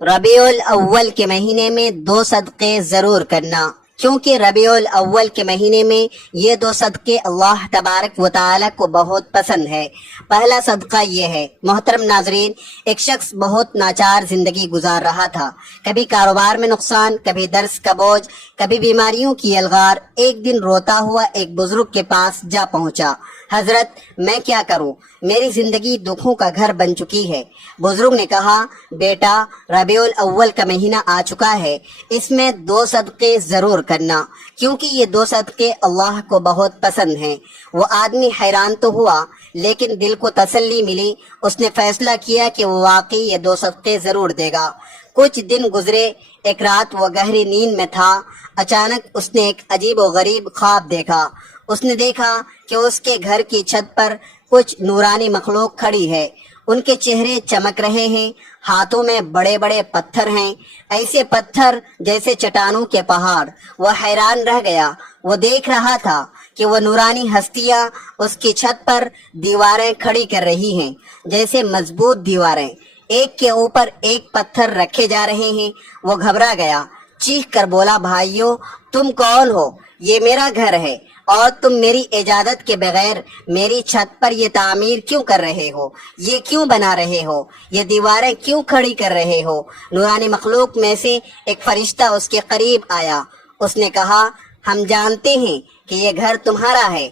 ربیع الاول کے مہینے میں 2 صدقے ضرور کرنا، کیونکہ ربیع الاول کے مہینے میں یہ 2 صدقے اللہ تبارک و تعالی کو بہت پسند ہے۔ پہلا صدقہ یہ ہے، محترم ناظرین، ایک شخص بہت ناچار زندگی گزار رہا تھا، کبھی کاروبار میں نقصان، کبھی درس کا بوجھ، کبھی بیماریوں کی الغار۔ ایک دن روتا ہوا ایک بزرگ کے پاس جا پہنچا، حضرت میں کیا کروں، میری زندگی دکھوں کا گھر بن چکی ہے۔ بزرگ نے کہا، بیٹا ربیع الاول کا مہینہ آ چکا ہے، اس میں 2 صدقے ضرور کرنا، کیونکہ یہ 2 صدقے اللہ کو بہت پسند ہیں۔ وہ آدمی حیران تو ہوا، لیکن دل کو تسلی ملی۔ اس نے فیصلہ کیا کہ وہ واقعی یہ 2 صدقے ضرور دے گا۔ کچھ دن گزرے، ایک رات وہ گہری نیند میں تھا، اچانک اس نے ایک عجیب و غریب خواب دیکھا۔ اس نے دیکھا کہ اس کے گھر کی چھت پر کچھ نورانی مخلوق کھڑی ہے، ان کے چہرے چمک رہے ہیں، ہاتھوں میں بڑے بڑے پتھر ہیں، ایسے پتھر جیسے چٹانوں کے پہاڑ۔ وہ حیران رہ گیا، وہ دیکھ رہا تھا کہ وہ نورانی ہستیاں اس کی چھت پر دیواریں کھڑی کر رہی ہیں، جیسے مضبوط دیواریں، ایک کے اوپر ایک پتھر رکھے جا رہے ہیں۔ وہ گھبرا گیا، چیخ کر بولا، بھائیو تم کون ہو؟ یہ میرا گھر ہے اور تم میری اجازت کے بغیر میری چھت پر یہ تعمیر کیوں کر رہے ہو؟ یہ کیوں بنا رہے ہو؟ یہ دیواریں کیوں کھڑی کر رہے ہو؟ نورانی مخلوق میں سے ایک فرشتہ اس کے قریب آیا۔ اس نے کہا، ہم جانتے ہیں کہ یہ گھر تمہارا ہے،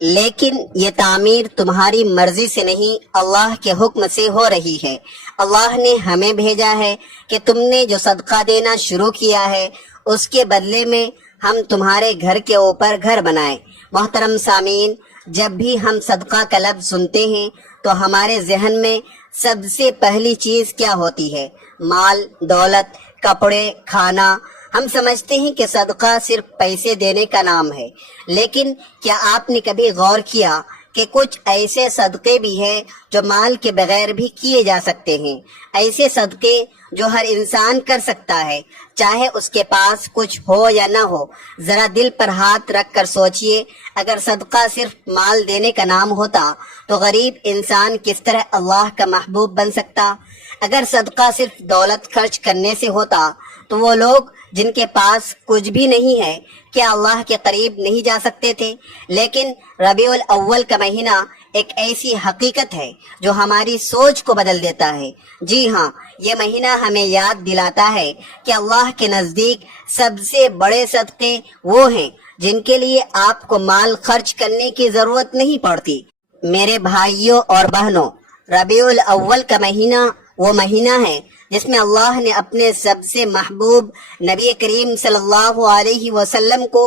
لیکن یہ تعمیر تمہاری مرضی سے نہیں، اللہ کے حکم سے ہو رہی ہے۔ اللہ نے ہمیں بھیجا ہے کہ تم نے جو صدقہ دینا شروع کیا ہے، اس کے بدلے میں ہم تمہارے گھر کے اوپر گھر بنائیں۔ محترم سامعین، جب بھی ہم صدقہ کا لفظ سنتے ہیں تو ہمارے ذہن میں سب سے پہلی چیز کیا ہوتی ہے؟ مال، دولت، کپڑے، کھانا۔ ہم سمجھتے ہیں کہ صدقہ صرف پیسے دینے کا نام ہے، لیکن کیا آپ نے کبھی غور کیا کہ کچھ ایسے صدقے بھی ہیں جو مال کے بغیر بھی کیے جا سکتے ہیں؟ ایسے صدقے جو ہر انسان کر سکتا ہے، چاہے اس کے پاس کچھ ہو یا نہ ہو۔ ذرا دل پر ہاتھ رکھ کر سوچئے، اگر صدقہ صرف مال دینے کا نام ہوتا تو غریب انسان کس طرح اللہ کا محبوب بن سکتا؟ اگر صدقہ صرف دولت خرچ کرنے سے ہوتا تو وہ لوگ جن کے پاس کچھ بھی نہیں ہے کیا اللہ کے قریب نہیں جا سکتے تھے؟ لیکن ربیع الاول کا مہینہ ایک ایسی حقیقت ہے جو ہماری سوچ کو بدل دیتا ہے۔ جی ہاں، یہ مہینہ ہمیں یاد دلاتا ہے کہ اللہ کے نزدیک سب سے بڑے صدقے وہ ہیں جن کے لیے آپ کو مال خرچ کرنے کی ضرورت نہیں پڑتی۔ میرے بھائیوں اور بہنوں، ربیع الاول کا مہینہ وہ مہینہ ہے جس میں اللہ نے اپنے سب سے محبوب نبی کریم صلی اللہ علیہ وسلم کو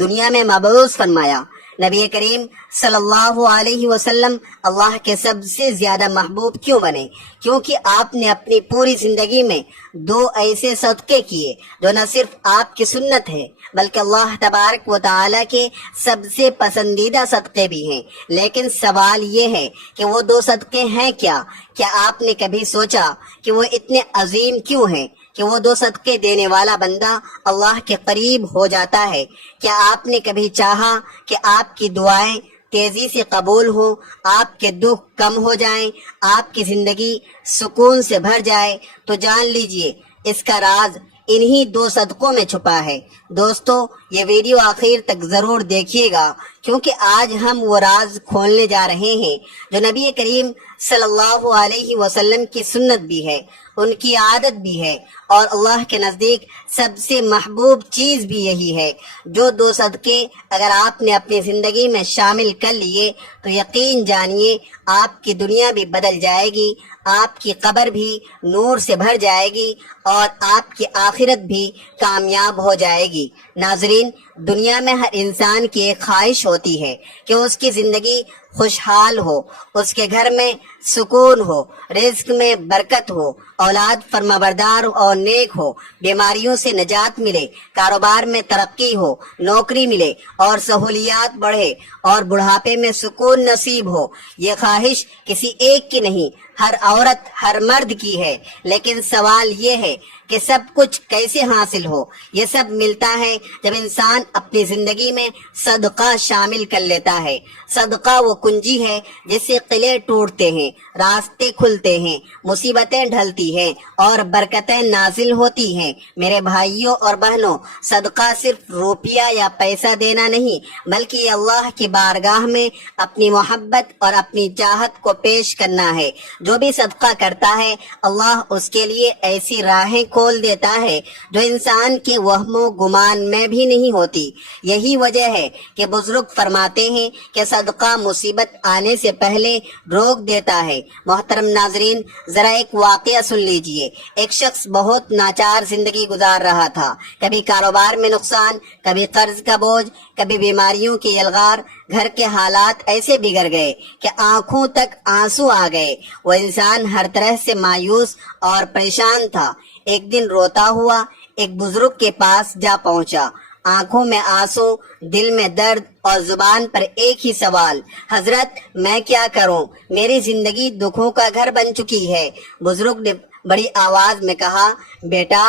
دنیا میں مبعوث فرمایا۔ نبی کریم صلی اللہ علیہ وسلم اللہ کے سب سے زیادہ محبوب کیوں بنے؟ کیونکہ آپ نے اپنی پوری زندگی میں 2 ایسے صدقے کیے جو نہ صرف آپ کی سنت ہے بلکہ اللہ تبارک و تعالی کے سب سے پسندیدہ صدقے بھی ہیں۔ لیکن سوال یہ ہے کہ وہ 2 صدقے ہیں کیا؟ کیا آپ نے کبھی سوچا کہ وہ اتنے عظیم کیوں ہیں کہ وہ 2 صدقے دینے والا بندہ اللہ کے قریب ہو جاتا ہے؟ کیا آپ نے کبھی چاہا کہ آپ کی دعائیں تیزی سے قبول ہوں، آپ کے دکھ کم ہو جائیں، آپ کی زندگی سکون سے بھر جائے؟ تو جان لیجئے اس کا راز انہی 2 صدقوں میں چھپا ہے۔ دوستو، یہ ویڈیو آخر تک ضرور دیکھیے گا، کیونکہ آج ہم وہ راز کھولنے جا رہے ہیں جو نبی کریم صلی اللہ علیہ وسلم کی سنت بھی ہے، ان کی عادت بھی ہے، اور اللہ کے نزدیک سب سے محبوب چیز بھی یہی ہے۔ جو 2 صدقے اگر آپ نے اپنی زندگی میں شامل کر لیے تو یقین جانیے آپ کی دنیا بھی بدل جائے گی، آپ کی قبر بھی نور سے بھر جائے گی اور آپ کی آخرت بھی کامیاب ہو جائے گی۔ ناظرین، دنیا میں ہر انسان کی ایک خواہش ہوتی ہے کہ اس کی زندگی خوشحال ہو، اس کے گھر میں سکون ہو، رزق میں برکت ہو، اولاد فرمانبردار اور نیک ہو، بیماریوں سے نجات ملے، کاروبار میں ترقی ہو، نوکری ملے اور سہولیات بڑھے اور بڑھاپے میں سکون نصیب ہو۔ یہ خواہش کسی ایک کی نہیں، ہر عورت ہر مرد کی ہے، لیکن سوال یہ ہے کہ سب کچھ کیسے حاصل ہو؟ یہ سب ملتا ہے جب انسان اپنی زندگی میں صدقہ شامل کر لیتا ہے۔ صدقہ وہ کنجی ہے جس سے قلعے ٹوٹتے ہیں، راستے کھلتے ہیں، مصیبتیں ڈھلتی ہیں اور برکتیں نازل ہوتی ہیں۔ میرے بھائیوں اور بہنوں، صدقہ صرف روپیہ یا پیسہ دینا نہیں، بلکہ یہ اللہ کی بارگاہ میں اپنی محبت اور اپنی چاہت کو پیش کرنا ہے۔ جو بھی صدقہ کرتا ہے، اللہ اس کے لیے ایسی راہیں کھول دیتا ہے جو انسان کے وہم و گمان میں بھی نہیں ہوتی۔ یہی وجہ ہے کہ بزرگ فرماتے ہیں کہ صدقہ مصیبت آنے سے پہلے روک دیتا ہے۔ محترم ناظرین، ذرا ایک واقعہ سن لیجئے۔ ایک شخص بہت ناچار زندگی گزار رہا تھا، کبھی کاروبار میں نقصان، کبھی قرض کا بوجھ، کبھی بیماریوں کی یلغار۔ گھر کے حالات ایسے بگڑ گئے کہ آنکھوں تک آنسو آ گئے۔ وہ انسان ہر طرح سے مایوس اور پریشان تھا۔ ایک دن روتا ہوا ایک بزرگ کے پاس جا پہنچا، آنکھوں میں آنسو، دل میں درد اور زبان پر ایک ہی سوال، حضرت میں کیا کروں؟ میری زندگی دکھوں کا گھر بن چکی ہے۔ بزرگ نے بڑی آواز میں کہا، بیٹا،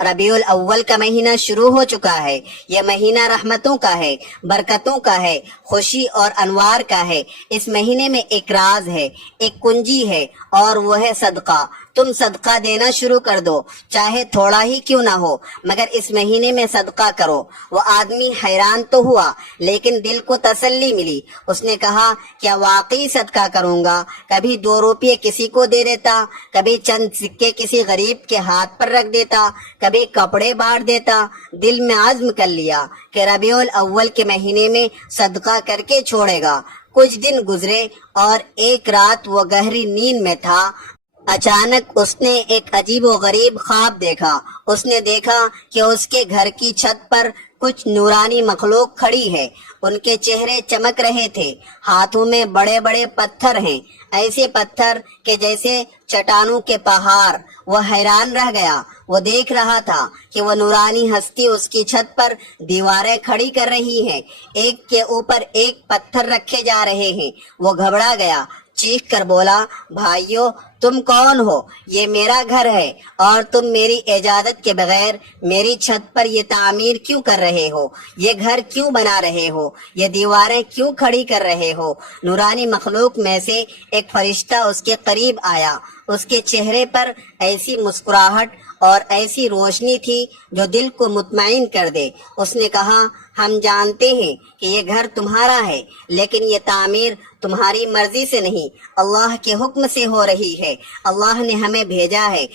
ربیع الاول کا مہینہ شروع ہو چکا ہے۔ یہ مہینہ رحمتوں کا ہے، برکتوں کا ہے، خوشی اور انوار کا ہے۔ اس مہینے میں ایک راز ہے، ایک کنجی ہے، اور وہ ہے صدقہ۔ تم صدقہ دینا شروع کر دو، چاہے تھوڑا ہی کیوں نہ ہو، مگر اس مہینے میں صدقہ کرو۔ وہ آدمی حیران تو ہوا، لیکن دل کو تسلی ملی۔ اس نے کہا، کیا واقعی صدقہ کروں گا؟ کبھی 2 روپے کسی کو دے دیتا، کبھی چند سکے کسی غریب کے ہاتھ پر رکھ دیتا، کبھی کپڑے بانٹ دیتا۔ دل میں عزم کر لیا کہ ربیع الاول کے مہینے میں صدقہ کر کے چھوڑے گا۔ کچھ دن گزرے اور ایک رات وہ گہری نیند میں تھا۔ اچانک اس نے ایک عجیب و غریب خواب دیکھا۔ اس نے دیکھا کہ اس کے گھر کی چھت پر کچھ نورانی مخلوق کھڑی ہے۔ ان کے چہرے چمک رہے تھے، ہاتھوں میں بڑے بڑے پتھر ہیں، ایسے پتھر کہ جیسے چٹانوں کے پہاڑ۔ وہ حیران رہ گیا۔ وہ دیکھ رہا تھا کہ وہ نورانی ہستی اس کی چھت پر دیواریں کھڑی کر رہی ہیں، ایک کے اوپر ایک پتھر رکھے جا رہے ہیں۔ وہ گھبرا گیا، چیخ کر بولا، بھائیو، تم کون ہو؟ یہ میرا گھر ہے اور تم میری اجازت کے بغیر میری چھت پر یہ تعمیر کیوں کر رہے ہو؟ یہ گھر کیوں بنا رہے ہو؟ یہ دیواریں کیوں کھڑی کر رہے ہو؟ نورانی مخلوق میں سے ایک فرشتہ اس کے قریب آیا۔ اس کے چہرے پر ایسی مسکراہٹ اور ایسی روشنی تھی جو دل کو مطمئن کر دے۔ اس نے کہا، ہم جانتے ہیں کہ یہ گھر تمہارا ہے، لیکن یہ تعمیر تمہاری مرضی سے نہیں، اللہ کے حکم سے ہو رہی ہے۔ اللہ نے ہمیں بھیجا ہے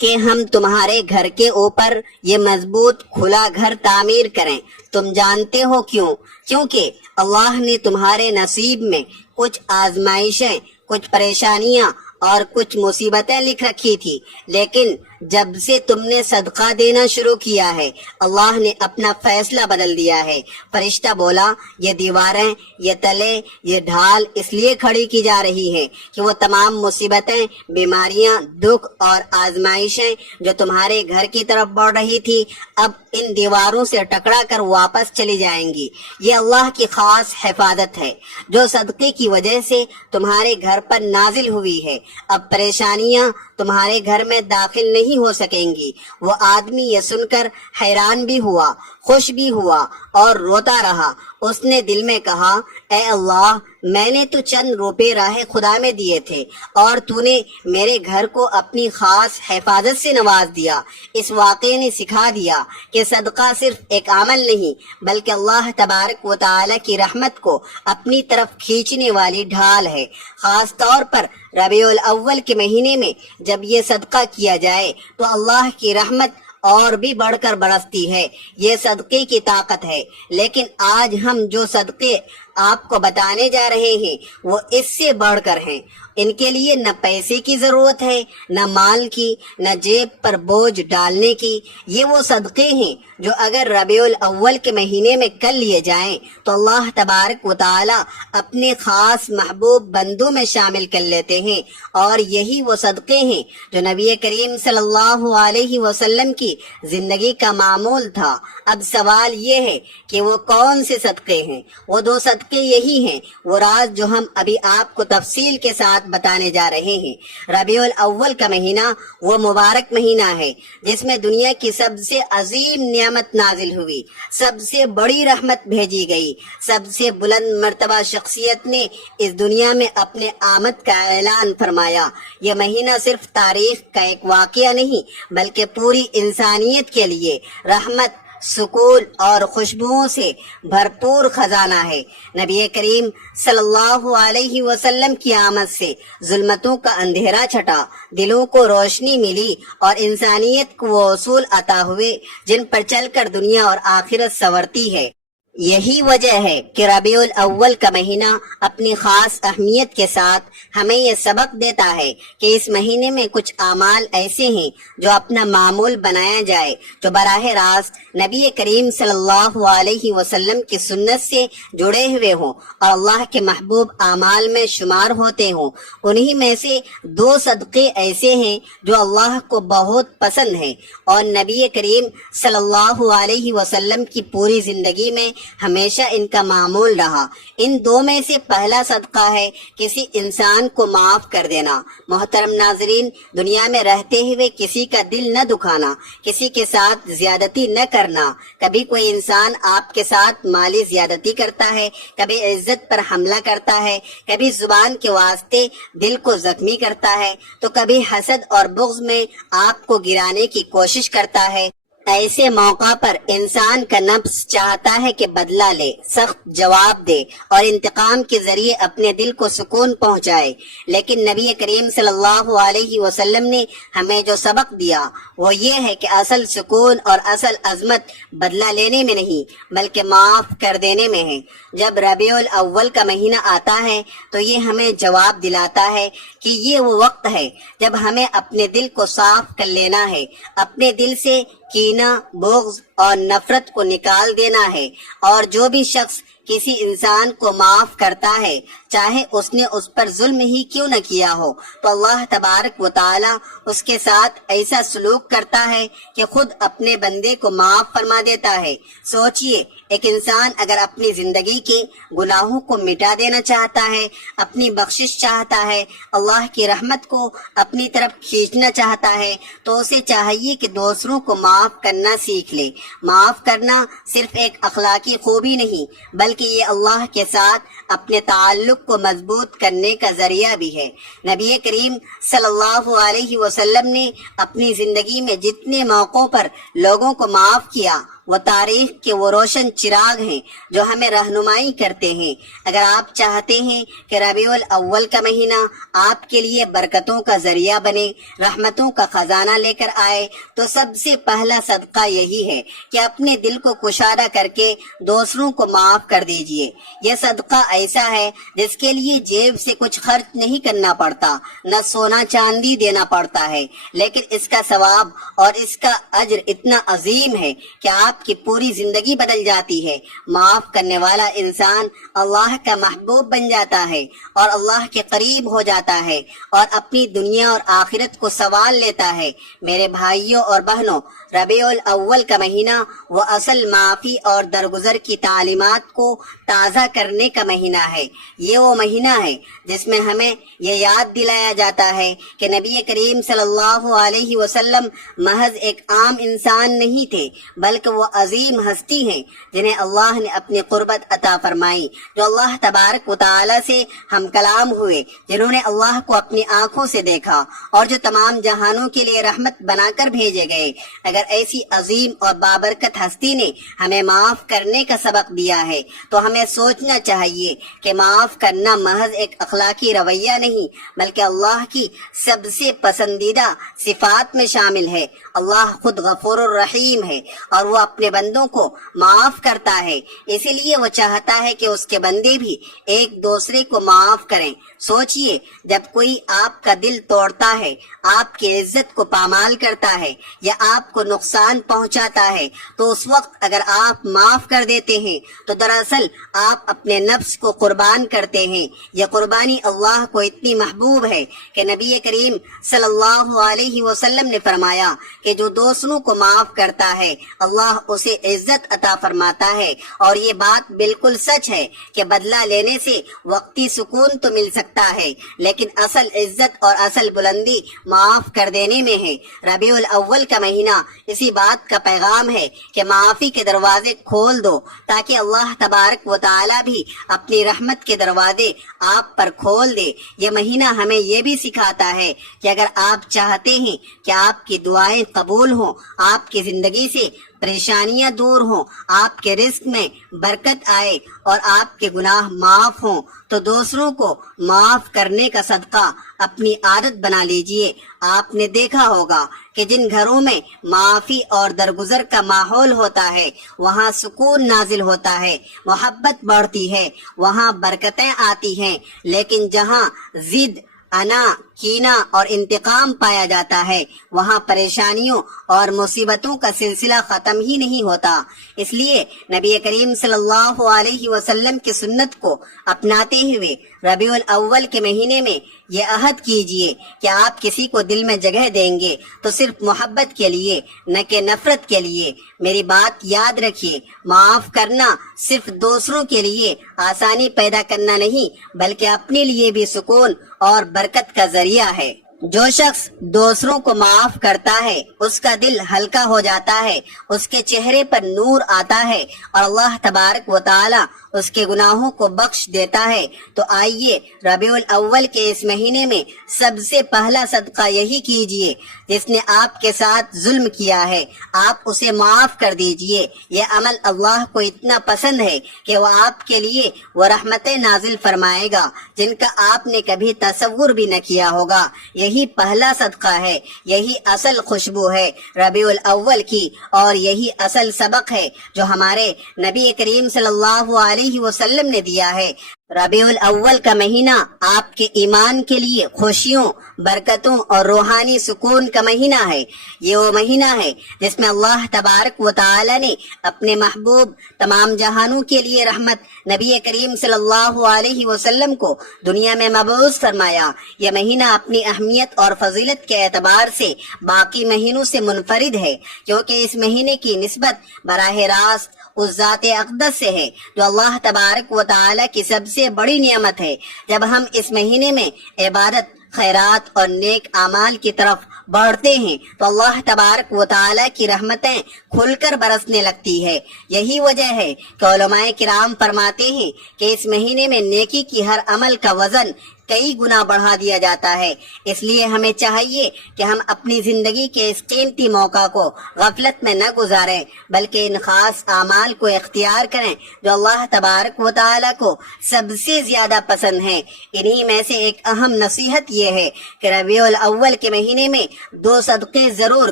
کہ ہم تمہارے گھر کے اوپر یہ مضبوط کھلا گھر تعمیر کریں۔ تم جانتے ہو کیوں؟ کیونکہ اللہ نے تمہارے نصیب میں کچھ آزمائشیں، کچھ پریشانیاں اور کچھ مصیبتیں لکھ رکھی تھی، لیکن جب سے تم نے صدقہ دینا شروع کیا ہے، اللہ نے اپنا فیصلہ بدل دیا ہے۔ فرشتہ بولا، یہ دیواریں، یہ تلے، یہ ڈھال اس لیے کھڑی کی جا رہی ہیں کہ وہ تمام مصیبتیں، بیماریاں، دکھ اور آزمائشیں جو تمہارے گھر کی طرف بڑھ رہی تھی، اب ان دیواروں سے ٹکرا کر واپس چلی جائیں گی۔ یہ اللہ کی خاص حفاظت ہے جو صدقے کی وجہ سے تمہارے گھر پر نازل ہوئی ہے۔ اب پریشانیاں تمہارے گھر میں داخل نہیں ہو سکیں گی۔ وہ آدمی یہ سن کر حیران بھی ہوا، خوش بھی ہوا اور روتا رہا۔ اس نے دل میں کہا، اے اللہ، میں نے تو چند روپے راہ خدا میں دیے تھے اور تو نے میرے گھر کو اپنی خاص حفاظت سے نواز دیا۔ اس واقعے نے سکھا دیا کہ صدقہ صرف ایک عمل نہیں، بلکہ اللہ تبارک و تعالی کی رحمت کو اپنی طرف کھینچنے والی ڈھال ہے۔ خاص طور پر ربیع الاول کے مہینے میں جب یہ صدقہ کیا جائے تو اللہ کی رحمت اور بھی بڑھ کر برستی ہے۔ یہ صدقے کی طاقت ہے۔ لیکن آج ہم جو صدقے آپ کو بتانے جا رہے ہیں وہ اس سے بڑھ کر ہیں۔ ان کے لیے نہ پیسے کی ضرورت ہے، نہ مال کی، نہ جیب پر بوجھ ڈالنے کی۔ یہ وہ صدقے ہیں جو اگر ربیع الاول کے مہینے میں کر لیے جائیں تو اللہ تبارک و تعالی اپنے خاص محبوب بندوں میں شامل کر لیتے ہیں، اور یہی وہ صدقے ہیں جو نبی کریم صلی اللہ علیہ وسلم کی زندگی کا معمول تھا۔ اب سوال یہ ہے کہ وہ کون سے صدقے ہیں؟ وہ 2 صدقے یہی ہیں، وہ راز جو ہم ابھی آپ کو تفصیل کے ساتھ بات بتانے جا رہے ہیں۔ ربیع الاول کا مہینہ وہ مبارک مہینہ ہے جس میں دنیا کی سب سے عظیم نعمت نازل ہوئی، سب سے بڑی رحمت بھیجی گئی، سب سے بلند مرتبہ شخصیت نے اس دنیا میں اپنے آمد کا اعلان فرمایا۔ یہ مہینہ صرف تاریخ کا ایک واقعہ نہیں بلکہ پوری انسانیت کے لیے رحمت، سکون اور خوشبوؤں سے بھرپور خزانہ ہے۔ نبی کریم صلی اللہ علیہ وسلم کی آمد سے ظلمتوں کا اندھیرا چھٹا، دلوں کو روشنی ملی اور انسانیت کو وہ اصول عطا ہوئے جن پر چل کر دنیا اور آخرت سنورتی ہے۔ یہی وجہ ہے کہ ربیع الاول کا مہینہ اپنی خاص اہمیت کے ساتھ ہمیں یہ سبق دیتا ہے کہ اس مہینے میں کچھ اعمال ایسے ہیں جو اپنا معمول بنایا جائے، جو براہ راست نبی کریم صلی اللہ علیہ وسلم کی سنت سے جڑے ہوئے ہوں اور اللہ کے محبوب اعمال میں شمار ہوتے ہوں۔ انہی میں سے 2 صدقے ایسے ہیں جو اللہ کو بہت پسند ہیں اور نبی کریم صلی اللہ علیہ وسلم کی پوری زندگی میں ہمیشہ ان کا معمول رہا۔ ان 2 میں سے پہلا صدقہ ہے کسی انسان کو معاف کر دینا۔ محترم ناظرین، دنیا میں رہتے ہوئے کسی کا دل نہ دکھانا، کسی کے ساتھ زیادتی نہ کرنا۔ کبھی کوئی انسان آپ کے ساتھ مالی زیادتی کرتا ہے، کبھی عزت پر حملہ کرتا ہے، کبھی زبان کے واسطے دل کو زخمی کرتا ہے، تو کبھی حسد اور بغض میں آپ کو گرانے کی کوشش کرتا ہے۔ ایسے موقع پر انسان کا نفس چاہتا ہے کہ بدلہ لے، سخت جواب دے اور انتقام کے ذریعے اپنے دل کو سکون پہنچائے، لیکن نبی کریم صلی اللہ علیہ وسلم نے ہمیں جو سبق دیا وہ یہ ہے کہ اصل سکون اور اصل عظمت بدلہ لینے میں نہیں بلکہ معاف کر دینے میں ہے۔ جب ربیع الاول کا مہینہ آتا ہے تو یہ ہمیں جواب دلاتا ہے کہ یہ وہ وقت ہے جب ہمیں اپنے دل کو صاف کر لینا ہے، اپنے دل سے کینہ، بغض اور نفرت کو نکال دینا ہے، اور جو بھی شخص کسی انسان کو معاف کرتا ہے، چاہے اس نے اس پر ظلم ہی کیوں نہ کیا ہو، تو اللہ تبارک و تعالی اس کے ساتھ ایسا سلوک کرتا ہے کہ خود اپنے بندے کو معاف فرما دیتا ہے۔ سوچئے، ایک انسان اگر اپنی زندگی کے گناہوں کو مٹا دینا چاہتا ہے، اپنی بخشش چاہتا ہے، اللہ کی رحمت کو اپنی طرف کھینچنا چاہتا ہے، تو اسے چاہیے کہ دوسروں کو معاف کرنا سیکھ لے۔ معاف کرنا صرف ایک اخلاقی خوبی نہیں بلکہ یہ اللہ کے ساتھ اپنے تعلق کو مضبوط کرنے کا ذریعہ بھی ہے۔ نبی کریم صلی اللہ علیہ وسلم نے اپنی زندگی میں جتنے موقعوں پر لوگوں کو معاف کیا، وہ تاریخ کے وہ روشن چراغ ہیں جو ہمیں رہنمائی کرتے ہیں۔ اگر آپ چاہتے ہیں کہ ربیع الاول کا مہینہ آپ کے لیے برکتوں کا ذریعہ بنے، رحمتوں کا خزانہ لے کر آئے، تو سب سے پہلا صدقہ یہی ہے کہ اپنے دل کو کشادہ کر کے دوسروں کو معاف کر دیجئے۔ یہ صدقہ ایسا ہے جس کے لیے جیب سے کچھ خرچ نہیں کرنا پڑتا، نہ سونا چاندی دینا پڑتا ہے، لیکن اس کا ثواب اور اس کا اجر اتنا عظیم ہے کہ آپ کی پوری زندگی بدل جاتی ہے۔ معاف کرنے والا انسان اللہ کا محبوب بن جاتا ہے اور اللہ کے قریب ہو جاتا ہے اور اپنی دنیا اور آخرت کو سنوار لیتا ہے۔ میرے بھائیوں اور بہنوں، ربیع الاول کا مہینہ وہ اصل معافی اور درگزر کی تعلیمات کو تازہ کرنے کا مہینہ ہے۔ یہ وہ مہینہ ہے جس میں ہمیں یہ یاد دلایا جاتا ہے کہ نبی کریم صلی اللہ علیہ وسلم محض ایک عام انسان نہیں تھے بلکہ وہ عظیم ہستی ہیں جنہیں اللہ نے اپنی قربت عطا فرمائی، جو اللہ تبارک و تعالی سے ہم کلام ہوئے، جنہوں نے اللہ کو اپنی آنکھوں سے دیکھا اور جو تمام جہانوں کے لیے رحمت بنا کر بھیجے گئے۔ اگر ایسی عظیم اور بابرکت ہستی نے ہمیں معاف کرنے کا سبق دیا ہے تو ہمیں سوچنا چاہیے کہ معاف کرنا محض ایک اخلاقی رویہ نہیں بلکہ اللہ کی سب سے پسندیدہ صفات میں شامل ہے۔ اللہ خود غفور الرحیم ہے اور وہ اپنے بندوں کو معاف کرتا ہے، اسی لیے وہ چاہتا ہے کہ اس کے بندے بھی ایک دوسرے کو معاف کریں۔ سوچئے، جب کوئی آپ کا دل توڑتا ہے، آپ کی عزت کو پامال کرتا ہے یا آپ کو نقصان پہنچاتا ہے، تو اس وقت اگر آپ معاف کر دیتے ہیں تو دراصل آپ اپنے نفس کو قربان کرتے ہیں۔ یہ قربانی اللہ کو اتنی محبوب ہے کہ نبی کریم صلی اللہ علیہ وسلم نے فرمایا کہ جو دوسروں کو معاف کرتا ہے اللہ اسے عزت عطا فرماتا ہے، اور یہ بات بالکل سچ ہے کہ بدلہ لینے سے وقتی سکون تو مل سکتا ہے، لیکن اصل عزت اور اصل بلندی معاف کر دینے میں ہے۔ ربیع الاول کا مہینہ اسی بات کا پیغام ہے کہ معافی کے دروازے کھول دو تاکہ اللہ تبارک و تعالی بھی اپنی رحمت کے دروازے آپ پر کھول دے۔ یہ مہینہ ہمیں یہ بھی سکھاتا ہے کہ اگر آپ چاہتے ہیں کہ آپ کی دعائیں قبول ہوں، آپ کی زندگی سے پریشانیاں دور ہوں، آپ کے رزق میں برکت آئے اور آپ کے گناہ معاف ہوں، تو دوسروں کو معاف کرنے کا صدقہ اپنی عادت بنا لیجئے۔ آپ نے دیکھا ہوگا کہ جن گھروں میں معافی اور درگزر کا ماحول ہوتا ہے وہاں سکون نازل ہوتا ہے، محبت بڑھتی ہے، وہاں برکتیں آتی ہیں، لیکن جہاں ضد، انا، کینہ اور انتقام پایا جاتا ہے وہاں پریشانیوں اور مصیبتوں کا سلسلہ ختم ہی نہیں ہوتا۔ اس لیے نبی کریم صلی اللہ علیہ وسلم کی سنت کو اپناتے ہوئے ربیع الاول کے مہینے میں یہ عہد کیجئے کہ آپ کسی کو دل میں جگہ دیں گے تو صرف محبت کے لیے، نہ کہ نفرت کے لیے۔ میری بات یاد رکھیے، معاف کرنا صرف دوسروں کے لیے آسانی پیدا کرنا نہیں بلکہ اپنے لیے بھی سکون اور برکت کا ذریعہ ہے۔ جو شخص دوسروں کو معاف کرتا ہے اس کا دل ہلکا ہو جاتا ہے، اس کے چہرے پر نور آتا ہے اور اللہ تبارک و تعالی اس کے گناہوں کو بخش دیتا ہے۔ تو آئیے ربیع الاول کے اس مہینے میں سب سے پہلا صدقہ یہی کیجئے، جس نے آپ کے ساتھ ظلم کیا ہے آپ اسے معاف کر دیجئے۔ یہ عمل اللہ کو اتنا پسند ہے کہ وہ آپ کے لیے وہ رحمتیں نازل فرمائے گا جن کا آپ نے کبھی تصور بھی نہ کیا ہوگا۔ یہی پہلا صدقہ ہے، یہی اصل خوشبو ہے ربیع الاول کی، اور یہی اصل سبق ہے جو ہمارے نبی کریم صلی اللہ علیہ وسلم نے دیا ہے۔ ربیع الاول کا مہینہ آپ کے ایمان کے لیے خوشیوں، برکتوں اور روحانی سکون کا مہینہ ہے۔ یہ وہ مہینہ ہے جس میں اللہ تبارک و تعالی نے اپنے محبوب تمام جہانوں کے لیے رحمت نبی کریم صلی اللہ علیہ وسلم کو دنیا میں مبعوث فرمایا۔ یہ مہینہ اپنی اہمیت اور فضیلت کے اعتبار سے باقی مہینوں سے منفرد ہے، کیونکہ اس مہینے کی نسبت براہ راست اس ذات اقدس سے ہے جو اللہ تبارک و تعالی کی سب سے بڑی نعمت ہے۔ جب ہم اس مہینے میں عبادت، خیرات اور نیک اعمال کی طرف بڑھتے ہیں تو اللہ تبارک و تعالی کی رحمتیں کھل کر برسنے لگتی ہے۔ یہی وجہ ہے کہ علماء کرام فرماتے ہیں کہ اس مہینے میں نیکی کی ہر عمل کا وزن کئی گنا بڑھا دیا جاتا ہے۔ اس لیے ہمیں چاہیے کہ ہم اپنی زندگی کے اس قیمتی موقع کو غفلت میں نہ گزاریں بلکہ ان خاص اعمال کو اختیار کریں جو اللہ تبارک و تعالی کو سب سے زیادہ پسند ہیں۔ انہی میں سے ایک اہم نصیحت یہ ہے کہ ربیع الاول کے مہینے میں 2 صدقے ضرور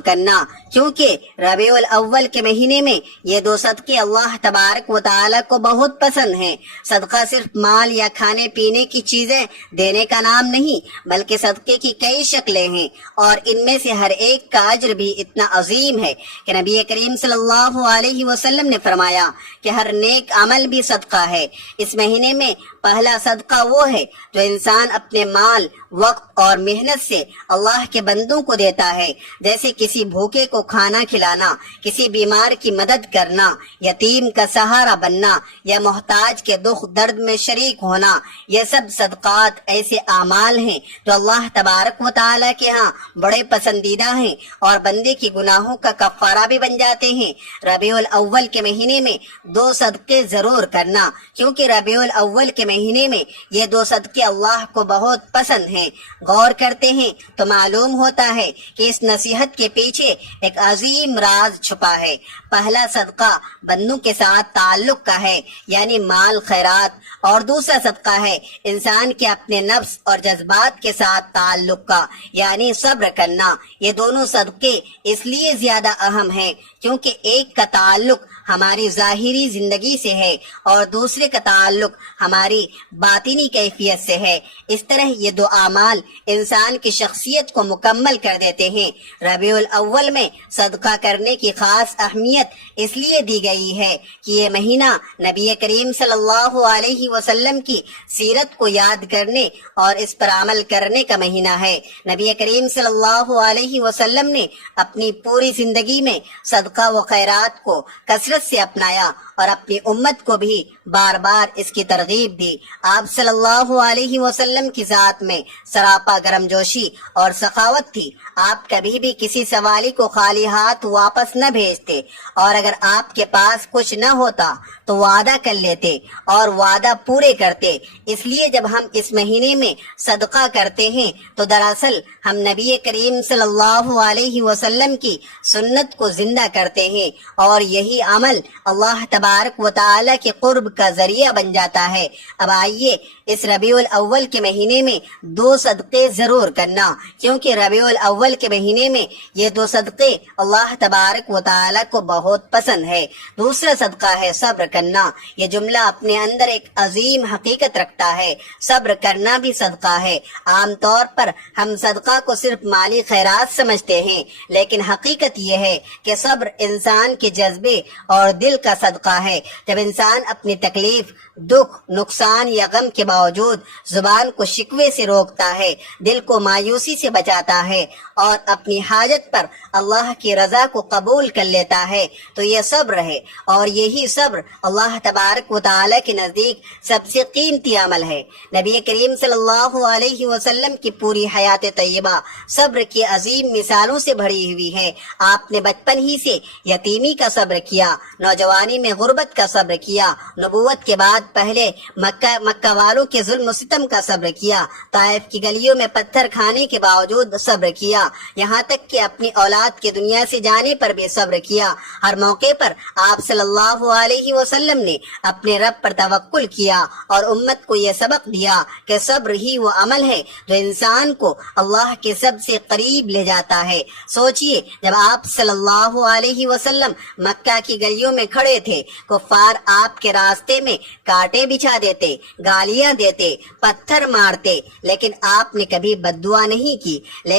کرنا، کیونکہ ربیع الاول کے مہینے میں یہ 2 صدقے اللہ تبارک و تعالی کو بہت پسند ہیں۔ صدقہ صرف مال یا کھانے پینے کی چیزیں دینے کا نام نہیں بلکہ صدقے کی کئی شکلیں ہیں، اور ان میں سے ہر ایک کا اجر بھی اتنا عظیم ہے کہ نبی کریم صلی اللہ علیہ وسلم نے فرمایا کہ ہر نیک عمل بھی صدقہ ہے۔ اس مہینے میں پہلا صدقہ وہ ہے جو انسان اپنے مال، وقت اور محنت سے اللہ کے بندوں کو دیتا ہے، جیسے کسی بھوکے کو کھانا کھلانا، کسی بیمار کی مدد کرنا، یتیم کا سہارا بننا یا محتاج کے دکھ درد میں شریک ہونا۔ یہ سب صدقات ایسے اعمال ہیں جو اللہ تبارک و تعالی کے ہاں بڑے پسندیدہ ہیں اور بندے کی گناہوں کا کفارہ بھی بن جاتے ہیں۔ ربیع الاول کے مہینے میں 2 صدقے ضرور کرنا، کیونکہ ربیع الاول کے مہینے میں یہ 2 صدقے اللہ کو بہت پسند ہیں۔ غور کرتے ہیں تو معلوم ہوتا ہے کہ اس نصیحت کے پیچھے ایک عظیم راز چھپا ہے۔ پہلا صدقہ بندوں کے ساتھ تعلق کا ہے، یعنی مال خیرات، اور دوسرا صدقہ ہے انسان کے اپنے نفس اور جذبات کے ساتھ تعلق کا، یعنی صبر کرنا۔ یہ دونوں صدقے اس لیے زیادہ اہم ہیں کیونکہ ایک کا تعلق ہماری ظاہری زندگی سے ہے اور دوسرے کا تعلق ہماری باطنی کیفیت سے ہے۔ اس طرح یہ دو اعمال انسان کی شخصیت کو مکمل کر دیتے ہیں۔ ربیع الاول میں صدقہ کرنے کی خاص اہمیت اس لیے دی گئی ہے کہ یہ مہینہ نبی کریم صلی اللہ علیہ وسلم کی سیرت کو یاد کرنے اور اس پر عمل کرنے کا مہینہ ہے۔ نبی کریم صلی اللہ علیہ وسلم نے اپنی پوری زندگی میں صدقہ و خیرات کو کثرت سے اپنایا اور اپنی امت کو بھی بار بار اس کی ترغیب دی۔ آپ صلی اللہ علیہ وسلم کی ذات میں سراپا گرم جوشی اور سخاوت تھی۔ آپ کبھی بھی کسی سوالی کو خالی ہاتھ واپس نہ بھیجتے، اور اگر آپ کے پاس کچھ نہ ہوتا تو وعدہ کر لیتے اور وعدہ پورے کرتے۔ اس لیے جب ہم اس مہینے میں صدقہ کرتے ہیں تو دراصل ہم نبی کریم صلی اللہ علیہ وسلم کی سنت کو زندہ کرتے ہیں، اور یہی عمل اللہ تبارک و تعالی کے قرب کا ذریعہ بن جاتا ہے۔ اب آئیے اس ربیع الاول کے مہینے میں 2 صدقے ضرور کرنا، کیونکہ ربیع الاول کے مہینے میں یہ 2 صدقے اللہ تبارک و تعالی کو بہت پسند ہے۔ دوسرا صدقہ ہے صبر کرنا۔ یہ جملہ اپنے اندر ایک عظیم حقیقت رکھتا ہے۔ صبر کرنا بھی صدقہ ہے۔ عام طور پر ہم صدقہ کو صرف مالی خیرات سمجھتے ہیں، لیکن حقیقت یہ ہے کہ صبر انسان کے جذبے اور دل کا صدقہ ہے۔ جب انسان اپنی تکلیف، دکھ، نقصان یا غم کے باوجود زبان کو شکوے سے روکتا ہے، دل کو مایوسی سے بچاتا ہے اور اپنی حاجت پر اللہ کی رضا کو قبول کر لیتا ہے تو یہ صبر ہے، اور یہی صبر اللہ تبارک و تعالی کے نزدیک سب سے قیمتی عمل ہے۔ نبی کریم صلی اللہ علیہ وسلم کی پوری حیات طیبہ صبر کی عظیم مثالوں سے بھری ہوئی ہے۔ آپ نے بچپن ہی سے یتیمی کا صبر کیا، نوجوانی میں غربت کا صبر کیا، نبوت کے بعد پہلے مکہ والوں کے ظلم و ستم کا صبر کیا، طائف کی گلیوں میں پتھر کھانے کے باوجود صبر کیا، یہاں تک کہ اپنی اولاد کے دنیا سے جانے پر بھی صبر کیا۔ ہر موقع پر آپ صلی اللہ علیہ وسلم نے اپنے رب پر توکل کیا اور امت کو یہ سبق دیا کہ صبر ہی وہ عمل ہے جو انسان کو اللہ کے سب سے قریب لے جاتا ہے۔ سوچئے، جب آپ صلی اللہ علیہ وسلم مکہ کی گلیوں میں کھڑے تھے، کفار آپ کے راستے میں کانٹے بچھا دیتے، گالیاں دیتے، پتھر مارتے، لیکن آپ نے کبھی بد دعا نہیں کی،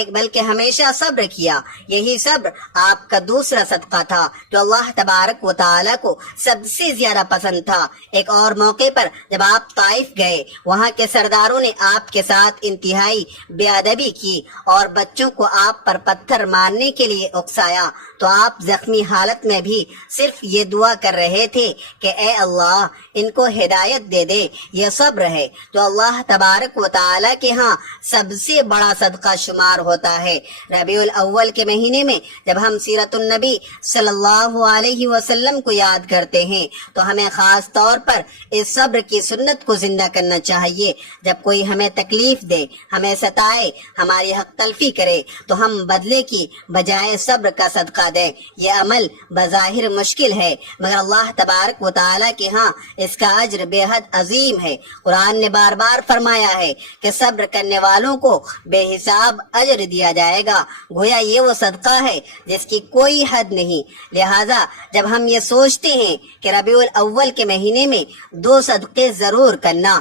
بلکہ ہمیشہ صبر کیا۔ یہی صبر آپ کا دوسرا صدقہ تھا جو اللہ تبارک و تعالی کو سب سے زیادہ پسند تھا۔ ایک اور موقع پر جب آپ طائف گئے، وہاں کے سرداروں نے آپ کے ساتھ انتہائی بے ادبی کی اور بچوں کو آپ پر پتھر مارنے کے لیے اکسایا، تو آپ زخمی حالت میں بھی صرف یہ دعا کر رہے تھے کہ اے اللہ ان کو ہدایت دے دے۔ یہ صبر ہے جو اللہ تبارک و تعالی کے ہاں سب سے بڑا صدقہ شمار ہوتا ہے۔ ربیع الاول کے مہینے میں جب ہم سیرت النبی صلی اللہ علیہ وسلم کو یاد کرتے ہیں تو ہمیں خاص طور پر اس صبر کی سنت کو زندہ کرنا چاہیے۔ جب کوئی ہمیں تکلیف دے، ہمیں ستائے، ہماری حق تلفی کرے تو ہم بدلے کی بجائے صبر کا صدقہ دیں۔ یہ عمل بظاہر مشکل ہے، مگر اللہ تبارک و تعالی کے ہاں اس کا اجر بے حد عظیم ہے۔ قرآن نے بار بار فرمایا ہے کہ صبر کرنے والوں کو بے حساب اجر دیا جائے گا، گویا یہ وہ صدقہ ہے جس کی کوئی حد نہیں۔ لہٰذا جب ہم یہ سوچتے ہیں کہ ربیع الاول کے مہینے میں 2 صدقے ضرور کرنا،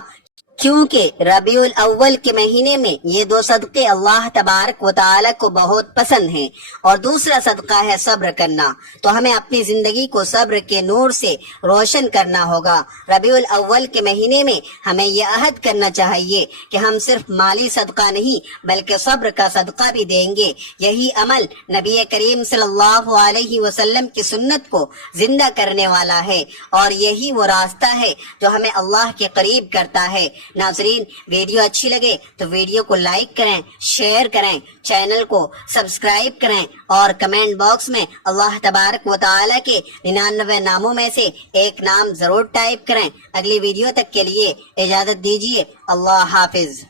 کیونکہ ربیع الاول کے مہینے میں یہ 2 صدقے اللہ تبارک و تعالی کو بہت پسند ہیں، اور دوسرا صدقہ ہے صبر کرنا، تو ہمیں اپنی زندگی کو صبر کے نور سے روشن کرنا ہوگا۔ ربیع الاول کے مہینے میں ہمیں یہ عہد کرنا چاہیے کہ ہم صرف مالی صدقہ نہیں بلکہ صبر کا صدقہ بھی دیں گے۔ یہی عمل نبی کریم صلی اللہ علیہ وسلم کی سنت کو زندہ کرنے والا ہے، اور یہی وہ راستہ ہے جو ہمیں اللہ کے قریب کرتا ہے۔ ناظرین، ویڈیو اچھی لگے تو ویڈیو کو لائک کریں، شیئر کریں، چینل کو سبسکرائب کریں، اور کمنٹ باکس میں اللہ تبارک و تعالی کے 99 ناموں میں سے ایک نام ضرور ٹائپ کریں۔ اگلی ویڈیو تک کے لیے اجازت دیجیے۔ اللہ حافظ۔